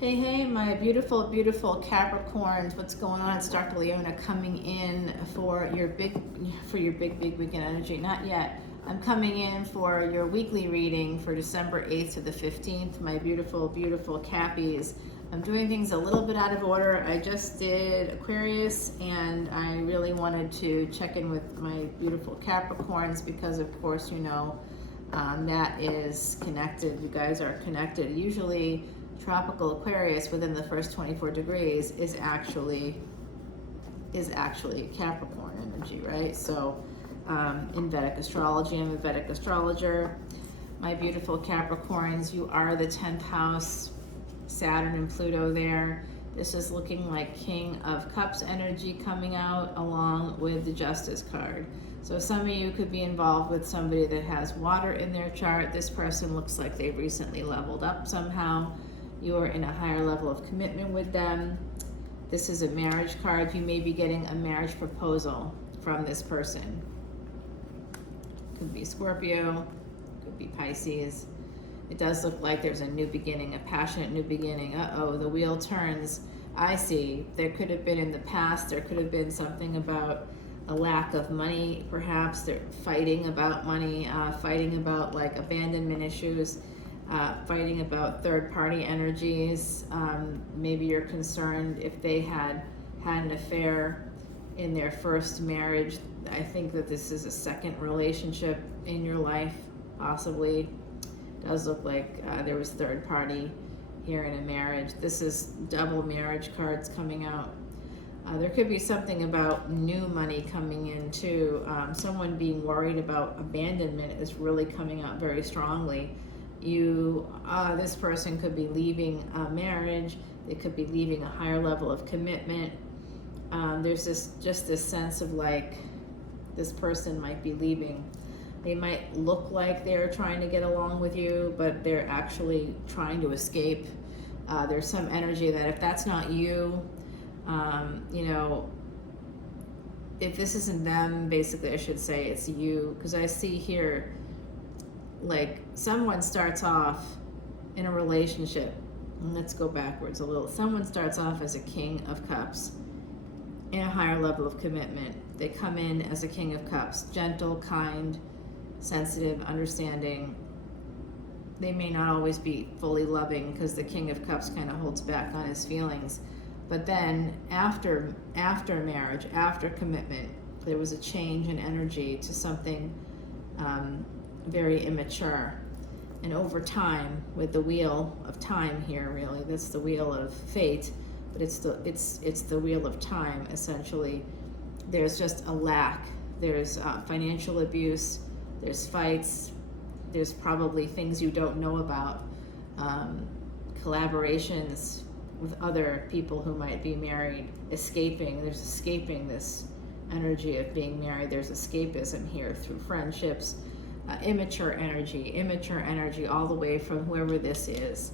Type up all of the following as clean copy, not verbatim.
Hey, hey, my beautiful, beautiful Capricorns. What's going on? It's Dr. Leona coming in for your big weekend energy. Not yet. I'm coming in for your weekly reading for December 8th to the 15th. My beautiful, beautiful Cappies. I'm doing things a little bit out of order. I just did Aquarius, and I really wanted to check in with my beautiful Capricorns because, of course, you know, that is connected. You guys are connected. Usually, tropical Aquarius within the first 24 degrees is actually Capricorn energy, right? So in Vedic Astrology, I'm a Vedic astrologer. My beautiful Capricorns, you are the 10th house, Saturn and Pluto there. This is looking like King of Cups energy coming out along with the Justice card. So some of you could be involved with somebody that has water in their chart. This person looks like they recently leveled up somehow. You are in a higher level of commitment with them. This is a marriage card. You may be getting a marriage proposal from this person. Could be Scorpio, could be Pisces. It does look like there's a new beginning, a passionate new beginning. Uh-oh, the wheel turns. I see. There could have been in the past, there could have been something about a lack of money, perhaps. They're fighting about money, fighting about like abandonment issues. Fighting about third-party energies. Maybe you're concerned if they had an affair in their first marriage. I think that this is a second relationship in your life, possibly. It does look like there was third party here in a marriage. This is double marriage cards coming out. There could be something about new money coming in too. Someone being worried about abandonment is really coming out very strongly. This person could be leaving a marriage. They could be leaving a higher level of commitment. There's this sense of like this person might be leaving. They might look like they're trying to get along with you, but they're actually trying to escape. There's some energy that if that's not you, you know, if this isn't them, basically I should say it's you, because I see here like someone starts off in a relationship. Let's go backwards a little. Someone starts off as a King of Cups in a higher level of commitment. They come in as a King of Cups, gentle, kind, sensitive, understanding. They may not always be fully loving because the King of Cups kind of holds back on his feelings. But then after marriage, after commitment, there was a change in energy to something very immature. And over time, with the wheel of time here, really, that's the wheel of fate, but it's the wheel of time, essentially. There's just a lack. There's financial abuse. There's fights. There's probably things you don't know about. Collaborations with other people who might be married. Escaping. There's escaping this energy of being married. There's escapism here through friendships. Immature energy all the way from whoever this is.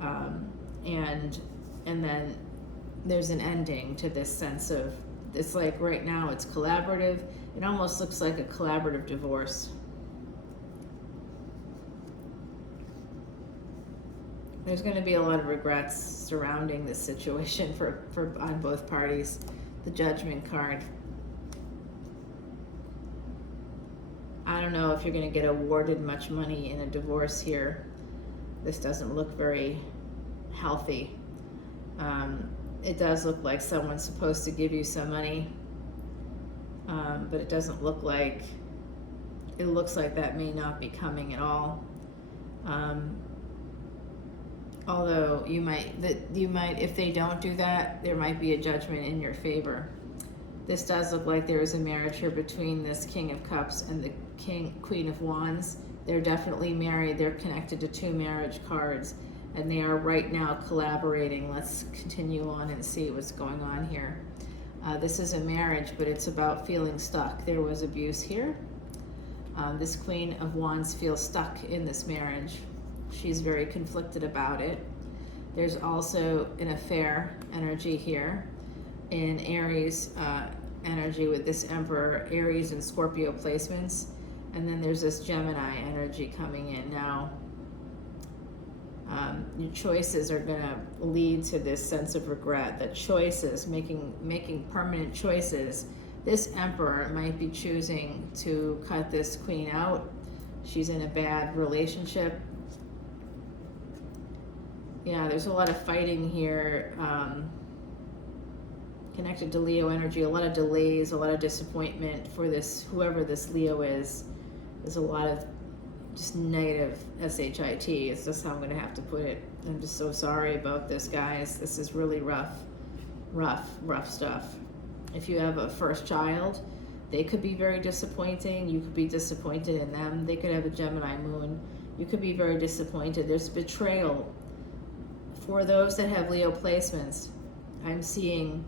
And then there's an ending to this sense of, it's like right now it's collaborative. It almost looks like a collaborative divorce. There's going to be a lot of regrets surrounding this situation for on both parties. The Judgment card. I don't know if you're going to get awarded much money in a divorce here. This doesn't look very healthy. It does look like someone's supposed to give you some money, but it doesn't look like, it looks like that may not be coming at all. Although you might, if they don't do that, there might be a judgment in your favor. This does look like there is a marriage here between this King of Cups and the Queen of Wands. They're definitely married. They're connected to two marriage cards, and they are right now collaborating. Let's continue on and see what's going on here. This is a marriage, but it's about feeling stuck. There was abuse here. This Queen of Wands feels stuck in this marriage. She's very conflicted about it. There's also an affair energy here in Aries energy with this Emperor, Aries and Scorpio placements. And then there's this Gemini energy coming in now. your choices are going to lead to this sense of regret. That choices, making permanent choices. This Emperor might be choosing to cut this Queen out. She's in a bad relationship. Yeah, there's a lot of fighting here, connected to Leo energy, a lot of delays, a lot of disappointment for this, whoever this Leo is. There's a lot of just negative SHIT. It's just how I'm going to have to put it. I'm just so sorry about this, guys. This is really rough stuff. If you have a first child, they could be very disappointing. You could be disappointed in them. They could have a Gemini moon. You could be very disappointed. There's betrayal. For those that have Leo placements, I'm seeing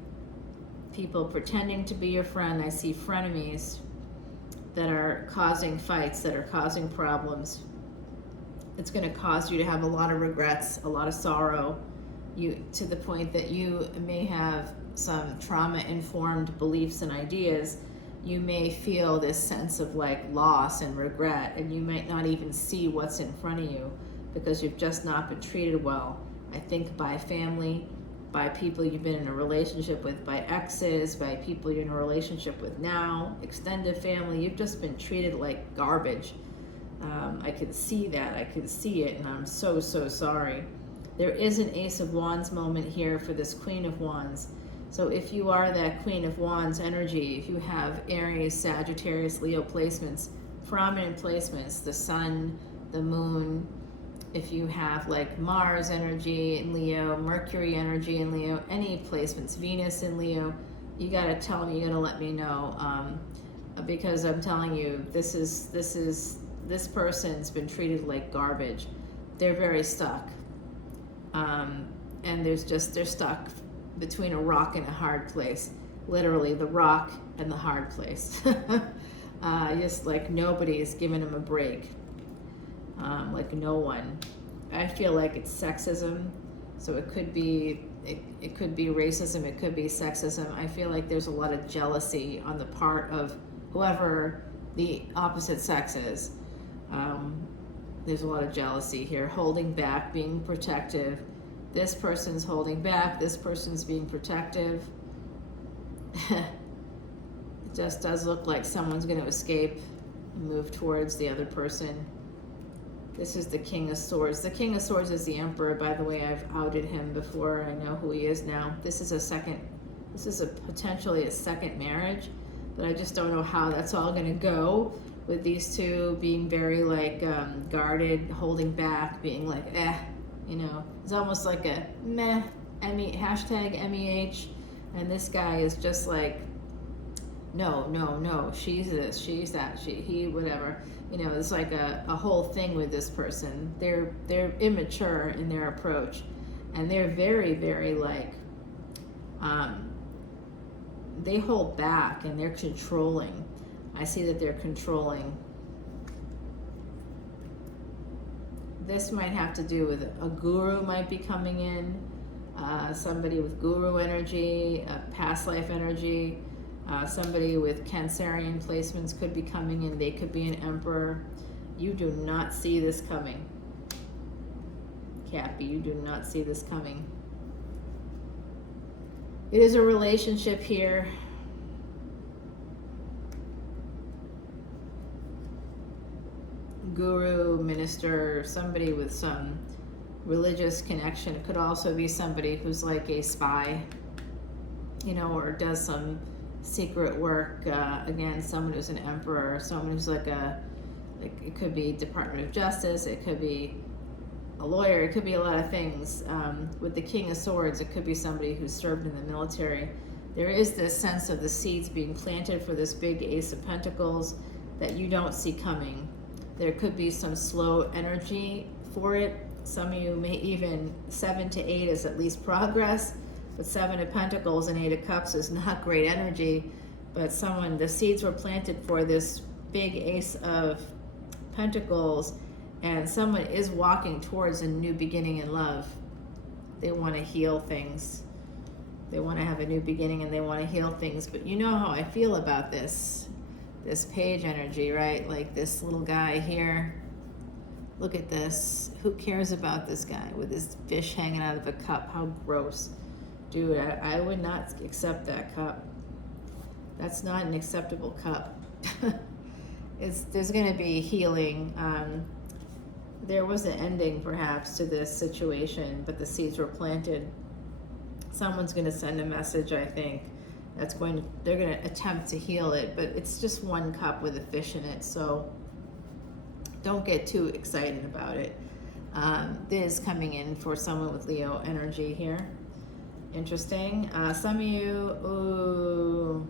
people pretending to be your friend. I see frenemies that are causing fights, that are causing problems. It's going to cause you to have a lot of regrets, a lot of sorrow, to the point that you may have some trauma-informed beliefs and ideas. You may feel this sense of like loss and regret, and you might not even see what's in front of you because you've just not been treated well. I think by family, by people you've been in a relationship with, by exes, by people you're in a relationship with now, extended family. You've just been treated like garbage. I can see that. I can see it, and I'm so sorry. There is an Ace of Wands moment here for this Queen of Wands. So if you are that Queen of Wands energy, if you have Aries, Sagittarius, Leo placements, prominent placements, the Sun, the Moon, if you have like Mars energy in Leo, Mercury energy in Leo, any placements, Venus in Leo, you got to tell me, you got to let me know, because I'm telling you, this person's been treated like garbage. They're very stuck, and they're stuck between a rock and a hard place. Literally, the rock and the hard place. Just like nobody's giving them a break. Like no one. I feel like it's sexism, so it could be racism, it could be sexism. I feel like there's a lot of jealousy on the part of whoever the opposite sex is. There's a lot of jealousy here, holding back, being protective. This person's holding back, this person's being protective. It just does look like someone's going to escape and move towards the other person. This is the King of Swords. The King of Swords is the Emperor, by the way. I've outed him before. I know who he is now. This is potentially a second marriage, but I just don't know how that's all going to go, with these two being very like guarded, holding back, being like it's almost like a meh, hashtag MEH, and this guy is just like, no, she's this, she's that, he, whatever. It's like a whole thing with this person. They're immature in their approach, and they're very, very like, they hold back and they're controlling. I see that they're controlling. This might have to do with a guru might be coming in, somebody with guru energy, past life energy. Somebody with Cancerian placements could be coming in. They could be an Emperor. You do not see this coming. Cappy, you do not see this coming. It is a relationship here. Guru, minister, somebody with some religious connection. It could also be somebody who's like a spy, or does some secret work. Again, someone who's an Emperor, someone who's like it could be Department of Justice, it could be a lawyer, it could be a lot of things. With the King of Swords, it could be somebody who's served in the military. There is this sense of the seeds being planted for this big Ace of Pentacles that you don't see coming. There could be some slow energy for it. Some of you may even, 7 to 8 is at least progress. But 7 of Pentacles and 8 of Cups is not great energy, but the seeds were planted for this big Ace of Pentacles, and someone is walking towards a new beginning in love. They want to heal things. They want to have a new beginning and they want to heal things, but you know how I feel about this page energy, right? Like this little guy here, Look at this. Who cares about this guy with his fish hanging out of a cup? How gross. Dude, I would not accept that cup. That's not an acceptable cup. There's going to be healing. There was an ending, perhaps, to this situation, but the seeds were planted. Someone's going to send a message, I think. They're going to attempt to heal it, but it's just one cup with a fish in it, so don't get too excited about it. This is coming in for someone with Leo energy here. Interesting. Some of you, ooh,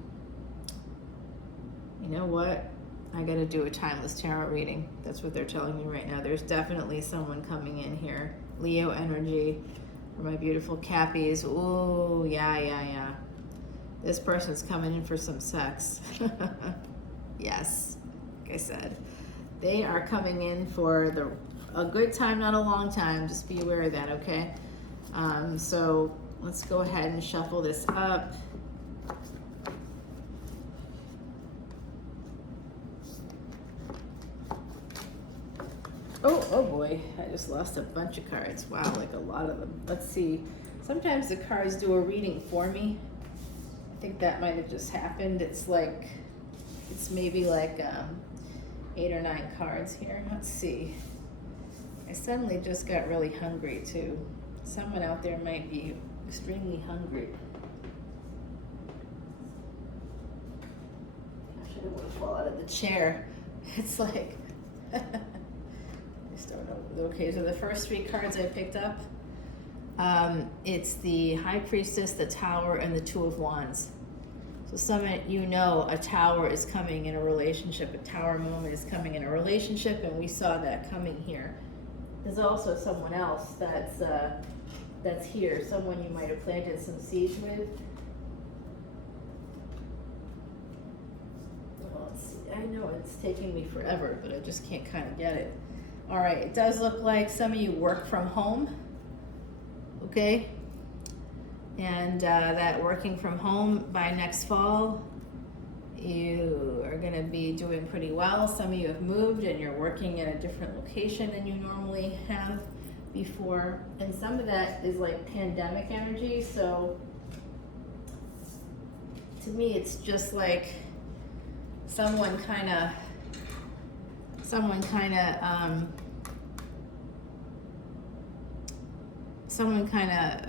you know what? I got to do a timeless tarot reading. That's what they're telling me right now. There's definitely someone coming in here. Leo energy for my beautiful Cappies. Ooh, yeah. This person's coming in for some sex. Yes, like I said. They are coming in for a good time, not a long time. Just be aware of that, okay? So let's go ahead and shuffle this up. Oh boy, I just lost a bunch of cards. Wow, like a lot of them. Let's see. Sometimes the cards do a reading for me. I think that might have just happened. It's maybe like 8 or 9 cards here. Let's see. I suddenly just got really hungry too. Someone out there might be extremely hungry. I should have fallen out of the chair. It's like, I just don't know. Okay, so the first 3 cards I picked up, it's the High Priestess, the Tower, and the Two of Wands. So some of you know a tower is coming in a relationship, a tower moment is coming in a relationship, and we saw that coming here. There's also someone else that's here, someone you might have planted some seeds with. Well, let's see. I know it's taking me forever, but I just can't kind of get it. All right, it does look like some of you work from home, okay? And that working from home by next fall, you are going to be doing pretty well. Some of you have moved and you're working in a different location than you normally have before. And some of that is like pandemic energy. So to me, it's just like someone kind of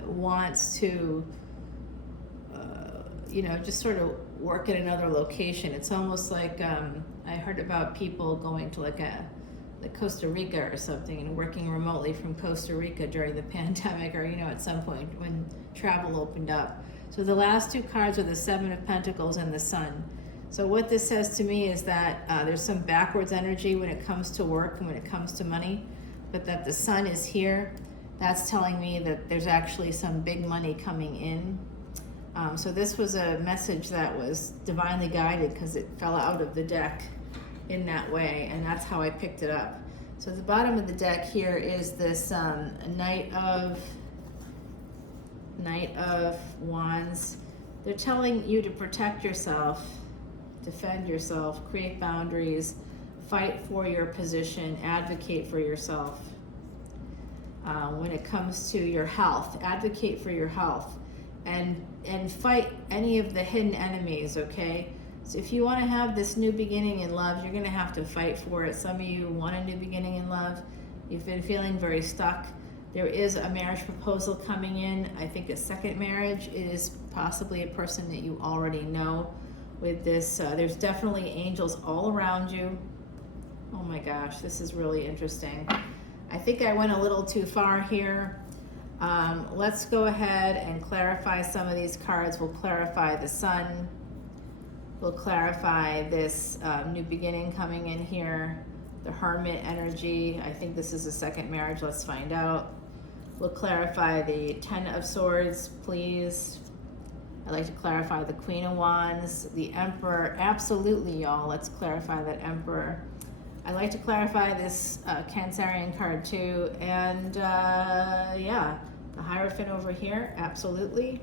wants to, just sort of work at another location. It's almost like I heard about people going to like Costa Rica or something and working remotely from Costa Rica during the pandemic, or at some point when travel opened up. So the last 2 cards are the 7 of Pentacles and the Sun. So what this says to me is that there's some backwards energy when it comes to work and when it comes to money, but that the Sun is here. That's telling me that there's actually some big money coming in. So this was a message that was divinely guided because it fell out of the deck in that way, and that's how I picked it up. So at the bottom of the deck here is this Knight of Wands. They're telling you to protect yourself, defend yourself, create boundaries, fight for your position, advocate for yourself. When it comes to your health, advocate for your health, and fight any of the hidden enemies, okay? So if you want to have this new beginning in love, you're going to have to fight for it. Some of you want a new beginning in love. You've been feeling very stuck. There is a marriage proposal coming in. I think a second marriage is possibly a person that you already know. With this, there's definitely angels all around you. Oh my gosh, this is really interesting. I think I went a little too far here. Let's go ahead and clarify some of these cards. We'll clarify the Sun. We'll clarify this new beginning coming in here. The Hermit energy. I think this is a second marriage. Let's find out. We'll clarify the 10 of Swords, please. I'd like to clarify the Queen of Wands, the Emperor. Absolutely, y'all. Let's clarify that Emperor. I'd like to clarify this Cancerian card too. And yeah, the Hierophant over here. Absolutely.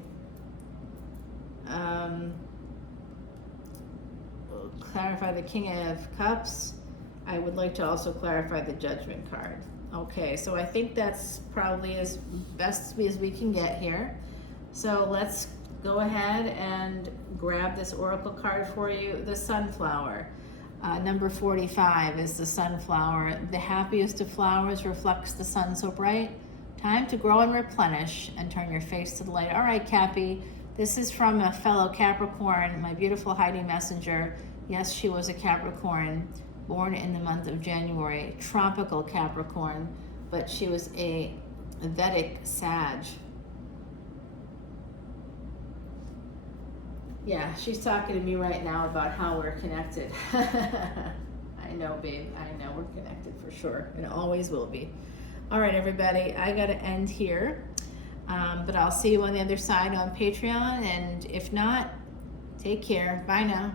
We'll clarify the King of Cups. I would like to also clarify the Judgment card. Okay, so I think that's probably as best as we can get here. So let's go ahead and grab this oracle card for you, the Sunflower. Number 45 is the Sunflower. The happiest of flowers reflects the sun so bright. Time to grow and replenish and turn your face to the light. All right, Cappy, this is from a fellow Capricorn, my beautiful Heidi Messenger. Yes, she was a Capricorn, born in the month of January, tropical Capricorn, but she was a Vedic Sag. Yeah, she's talking to me right now about how we're connected. I know, babe, I know we're connected for sure, and always will be. All right, everybody, I gotta end here, but I'll see you on the other side on Patreon, and if not, take care. Bye now.